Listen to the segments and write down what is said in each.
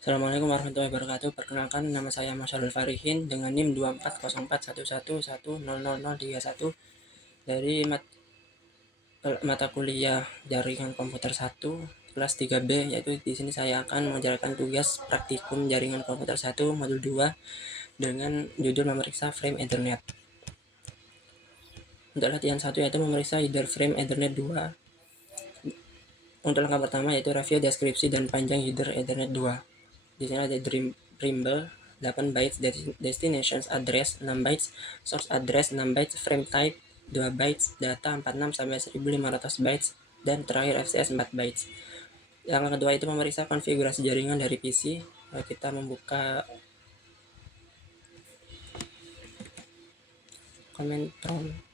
Assalamualaikum warahmatullahi wabarakatuh. Perkenalkan, nama saya Masyarul Farihin dengan NIM 240411100031 dari mata kuliah Jaringan Komputer 1 kelas 3B, yaitu di sini saya akan mengerjakan tugas praktikum Jaringan Komputer 1 modul 2 dengan judul memeriksa frame Ethernet. Untuk latihan 1 yaitu memeriksa header frame Ethernet 2. Untuk langkah pertama yaitu review deskripsi dan panjang header Ethernet 2. Di sini ada Trimble 8 bytes, destination address 6 bytes, source address 6 bytes, frame type 2 bytes, data 46 sampai 1500 bytes, dan terakhir FCS 4 bytes. Yang kedua itu memeriksa konfigurasi jaringan dari PC. Kita membuka command prompt.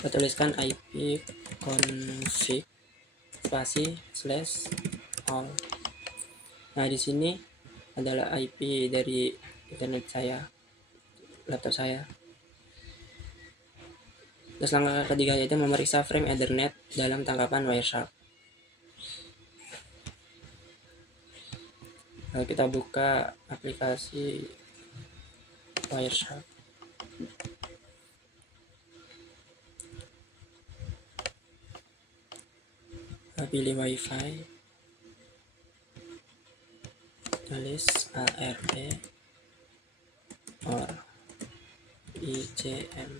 Kita tuliskan IP config spasi /all. Nah, di sini adalah IP dari internet saya, laptop saya. Terus langkah ketiga yaitu memeriksa frame Ethernet dalam tangkapan Wireshark. Lalu kita buka aplikasi Wireshark. Pilih WiFi, tulis ARP or ICMP.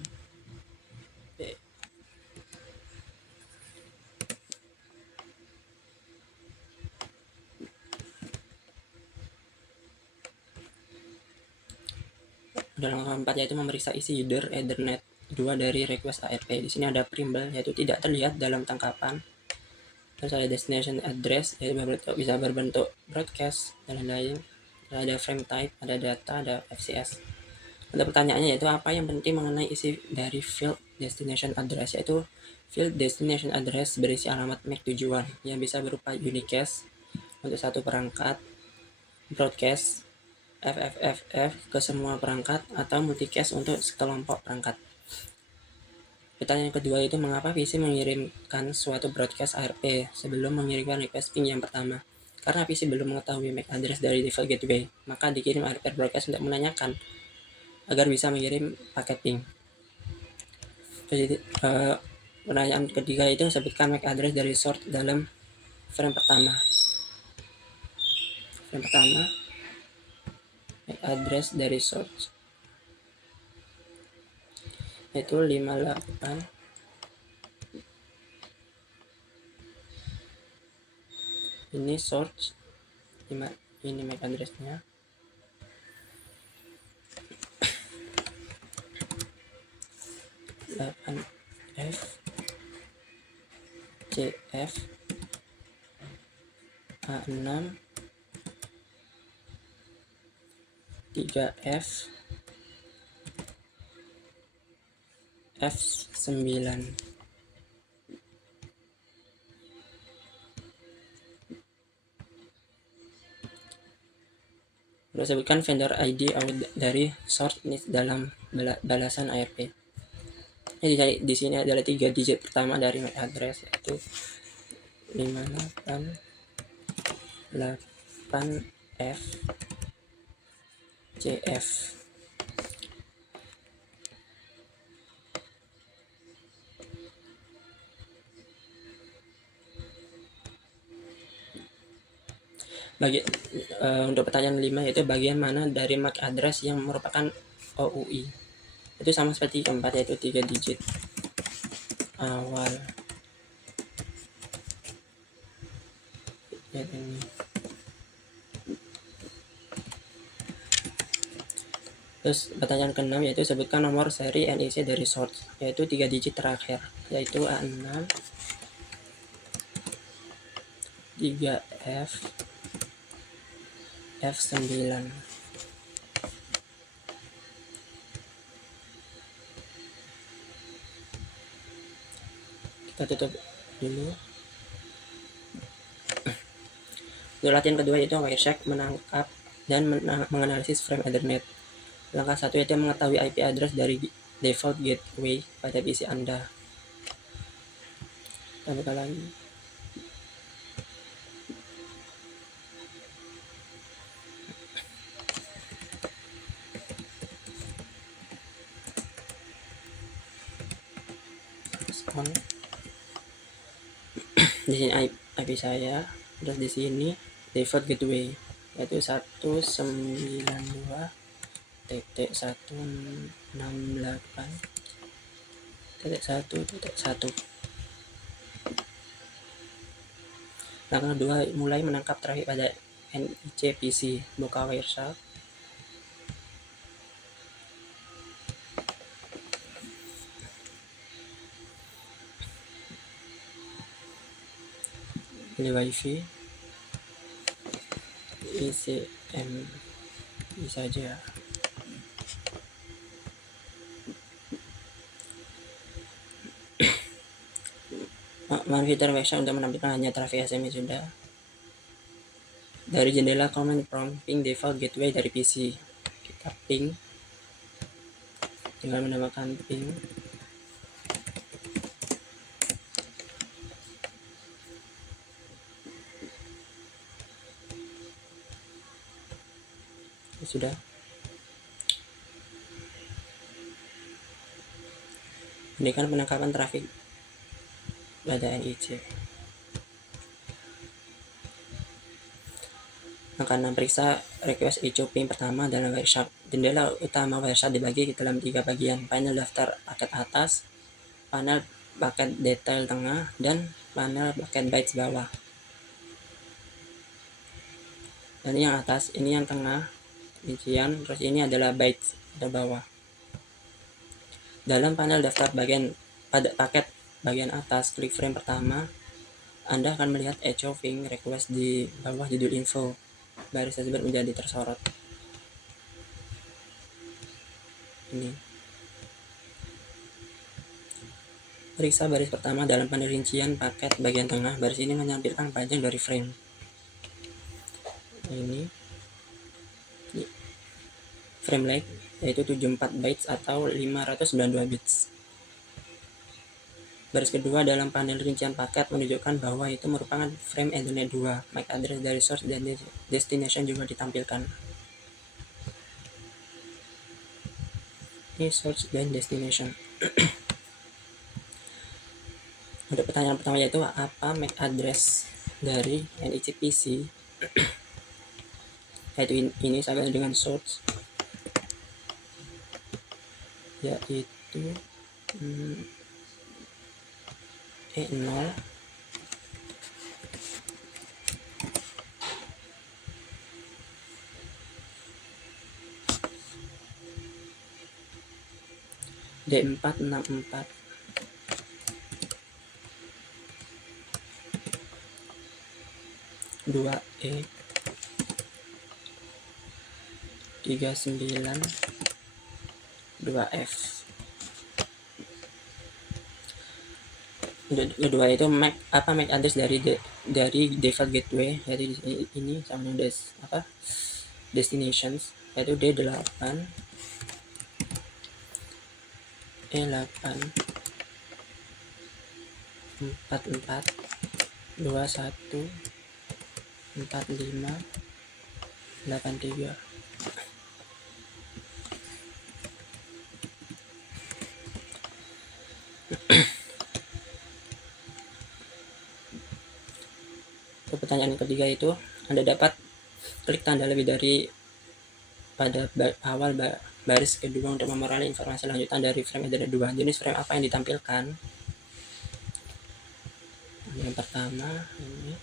Dalam langkah 4 yaitu memeriksa isi header Ethernet 2 dari request ARP. Di sini ada Trimble yaitu tidak terlihat dalam tangkapan. Terus ada destination address yaitu bisa berbentuk broadcast dan lain-lain. Ada frame type, ada data, ada FCS. Untuk pertanyaannya yaitu apa yang penting mengenai isi dari field destination address, yaitu field destination address berisi alamat MAC tujuan yang bisa berupa unicast untuk satu perangkat, broadcast FFFF ke semua perangkat, atau multicast untuk sekelompok perangkat. Pertanyaan kedua itu mengapa PC mengirimkan suatu broadcast ARP sebelum mengirimkan request ping yang pertama? Karena PC belum mengetahui MAC address dari default gateway, maka dikirim ARP broadcast untuk menanyakan agar bisa mengirim paket ping. Jadi, pertanyaan ketiga itu sebutkan MAC address dari source dalam frame pertama. MAC address dari source yaitu 58 ini source, ini MAC addressnya. F CF A6 3F F9. Terus sebutkan vendor ID dari source dalam balasan ARP. Jadi di sini adalah 3 digit pertama dari MAC address yaitu 588F CF. Untuk pertanyaan 5 yaitu bagian mana dari MAC address yang merupakan OUI. Itu sama seperti keempat yaitu 3 digit awal. Ya, ini. Terus pertanyaan ke-6 yaitu sebutkan nomor seri NIC dari source, yaitu 3 digit terakhir, yaitu A6 3F F9. Kita tutup dulu. Untuk latihan kedua yaitu Wireshark menangkap dan menganalisis frame Ethernet. Langkah 1 yaitu mengetahui IP address dari default gateway pada PC Anda. Kita buka lagi. On. Di sini IP saya, terus di sini default gateway yaitu 192.168.1.1. Langkah kedua, mulai menangkap trafik pada NIC PC. Buka Wireshark. Pilih WiFi. ICMP saja. Fitur Wireshark untuk menampilkan hanya trafik SMS sudah. Dari jendela command prompt, ping default gateway dari PC. Kita ping. Tinggal menambahkan ping. Sudah. Ini kan penangkapan trafik pada NIC. Langkah 6, periksa request echo ping pertama dalam Wireshark. Jendela utama Wireshark dibagi dalam 3 bagian: panel daftar paket atas, panel paket detail tengah, dan panel paket bytes bawah. Dan ini yang atas, ini yang tengah, rincian, terus ini adalah bytes di bawah. Dalam panel daftar pada paket bagian atas, klik frame pertama, Anda akan melihat echo ping request di bawah judul info. Baris tersebut menjadi tersorot. Ini. Periksa baris pertama dalam panel rincian paket bagian tengah. Baris ini menampilkan panjang dari frame. Ini frame length yaitu 74 bytes atau 592 bits. Baris kedua dalam panel rincian paket menunjukkan bahwa itu merupakan frame Ethernet 2. MAC address dari source dan destination juga ditampilkan. Ini source dan destination. Untuk pertanyaan pertama yaitu apa MAC address dari NIC PC? Yaitu ini sama dengan source, yaitu E0 D464 2E 39 2F. Kedua itu MAC address dari default gateway, yaitu ini sama dengan destinations, yaitu D8 E8 44 21 45 83. Pertanyaan yang ketiga itu Anda dapat klik tanda lebih dari pada awal baris kedua untuk memperoleh informasi lanjutan dari frame Ethernet 2. Jenis frame apa yang ditampilkan? Yang pertama ini.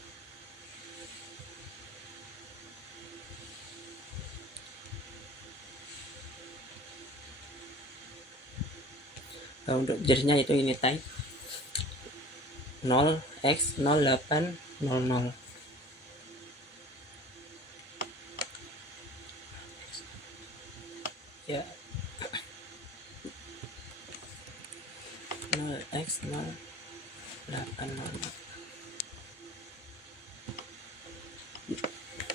Untuk jenisnya itu ini type 0x0800. Ya, 0x0800.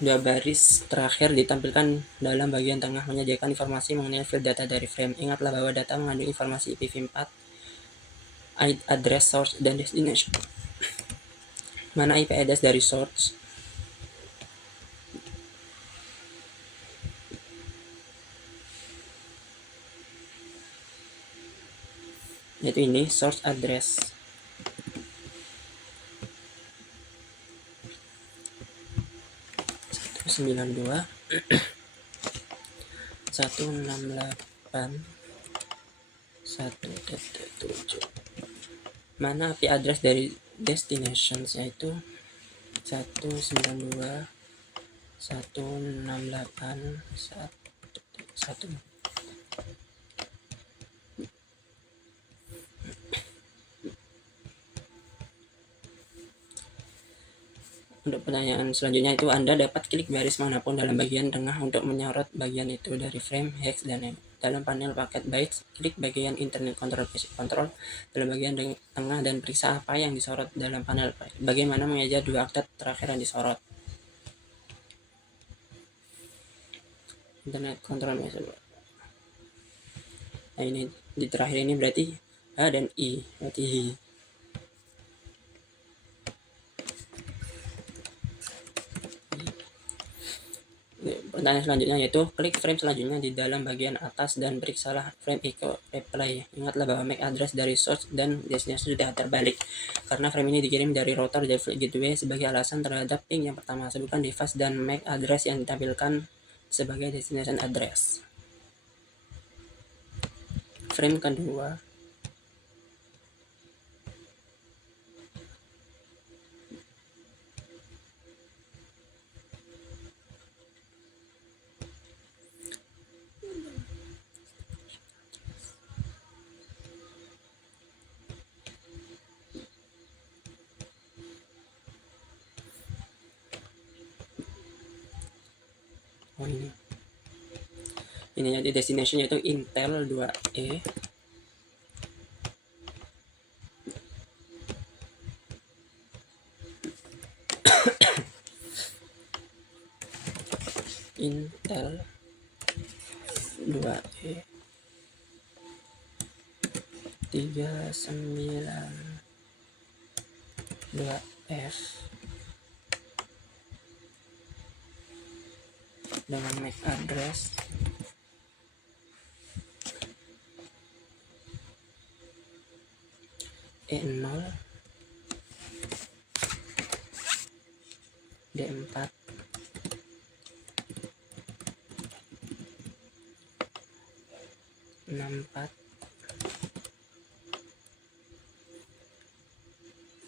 Dua baris terakhir ditampilkan dalam bagian tengah menyediakan informasi mengenai field data dari frame. Ingatlah bahwa data mengandung informasi IPv4, address, source, dan destination. mana IP address dari source, yaitu ini source address. Sembilan dua 168.1.7. Mana IP address dari destinations, yaitu 192.168.1.1. Untuk pertanyaan selanjutnya itu Anda dapat klik baris manapun dalam bagian tengah untuk menyorot bagian itu dari frame, hex, dan dalam panel paket bytes, klik bagian internet control basic control dalam bagian tengah dan periksa apa yang disorot dalam panel. Bagaimana mengejar dua akte terakhir yang disorot. Internet control basic. Nah, ini di terakhir ini berarti H dan I, berarti Hi. Pertanyaan selanjutnya yaitu klik frame selanjutnya di dalam bagian atas dan periksalah frame echo reply. Ingatlah bahwa MAC address dari source dan destination sudah terbalik karena frame ini dikirim dari router Default Gateway sebagai alasan terhadap ping yang pertama. Sebutkan device dan MAC address yang ditampilkan sebagai destination address. Frame kedua, ini jadi destination yaitu Intel 2E Intel 2E 392F dengan MAC address E0 D4 64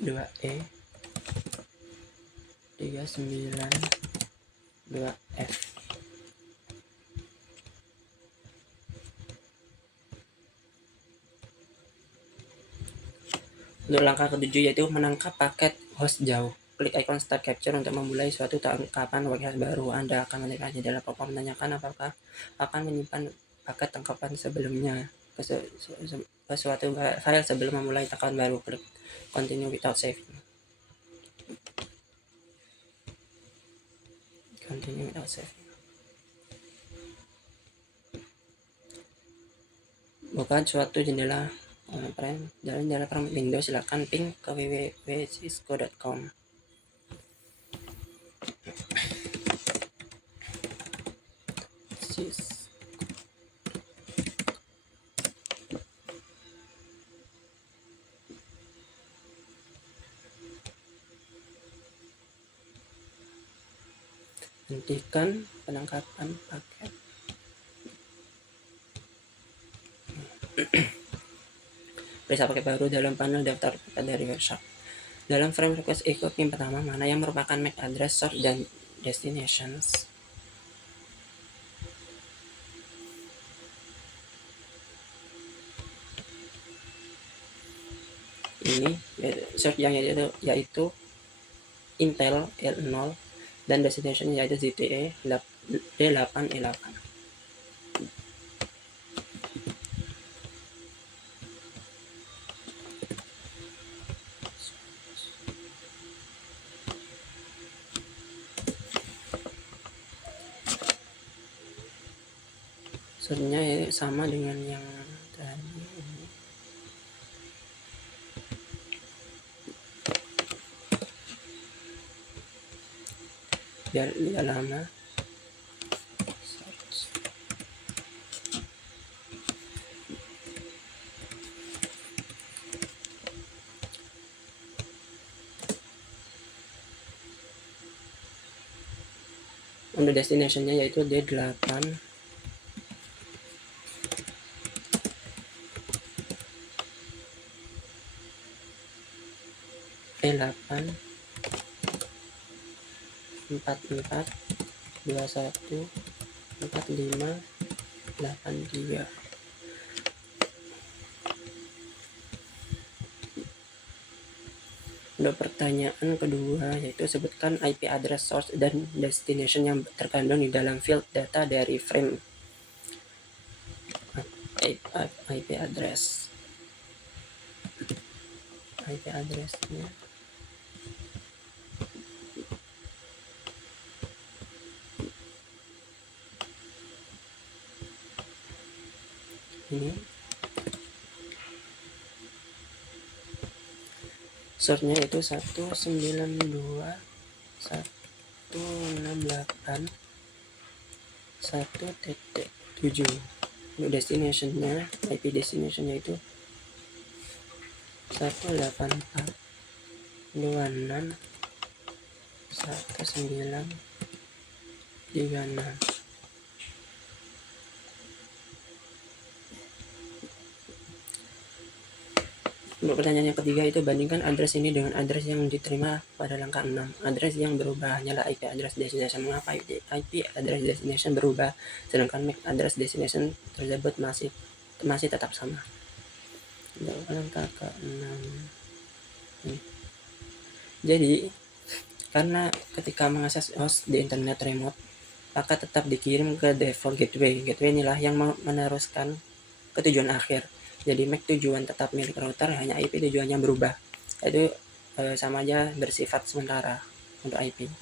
2E 392F. Untuk langkah ketujuh yaitu menangkap paket host jauh. Klik ikon Start Capture untuk memulai suatu tangkapan website baru. Anda akan melihat jendela pop-up menanyakan apakah akan menyimpan paket tangkapan sebelumnya ke suatu file sebelum memulai tangkapan baru. Klik Continue without saving. Continue without saving. Bukan suatu jendela dalam jendela Windows, silakan ping ke www.cisco.com. Hentikan penangkapan paket. Periksa paket baru dalam panel daftar paket dari Wireshark. Dalam frame request echo pin pertama, mana yang merupakan MAC address, source, dan destinations. Ini source yang yaitu Intel L0 dan destination yaitu ZTE D8E8. Source-nya sama dengan yang tadi. biar tidak lama. Untuk destinationnya yaitu D8. E8 44 21 45 83. Untuk pertanyaan kedua yaitu sebutkan IP address source dan destination yang terkandung di dalam field data dari frame IP address. IP addressnya ini. Source-nya itu 192.168.1.7. Untuk destination-nya, IP destination-nya itu 184.26.1936. Untuk pertanyaan yang ketiga itu bandingkan address ini dengan address yang diterima pada langkah 6. Address yang berubah hanyalah IP address destination. Mengapa IP address destination berubah sedangkan MAC address destination tersebut masih tetap sama? Untuk langkah ke-6. Jadi karena ketika mengakses host di internet remote, maka tetap dikirim ke default gateway. Gateway inilah yang meneruskan ke tujuan akhir. Jadi MAC tujuan tetap milik router, hanya IP tujuannya berubah. Itu sama aja bersifat sementara untuk IP.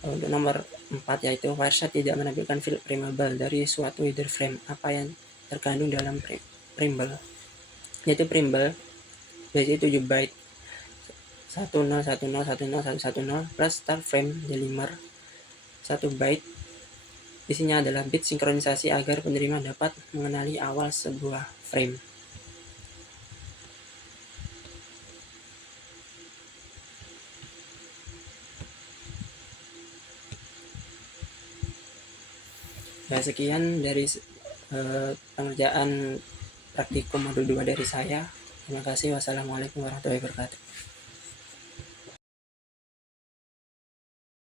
Untuk nomor 4 yaitu Wireshark tidak menampilkan field primable dari suatu header frame. Apa yang terkandung dalam primble? Yaitu primble berisi 7 byte 1010101010 plus start frame delimer 1 byte. Isinya adalah bit sinkronisasi agar penerima dapat mengenali awal sebuah frame. Nah, sekian dari pengerjaan praktikum modul 2 dari saya. Terima kasih. Wassalamualaikum warahmatullahi wabarakatuh.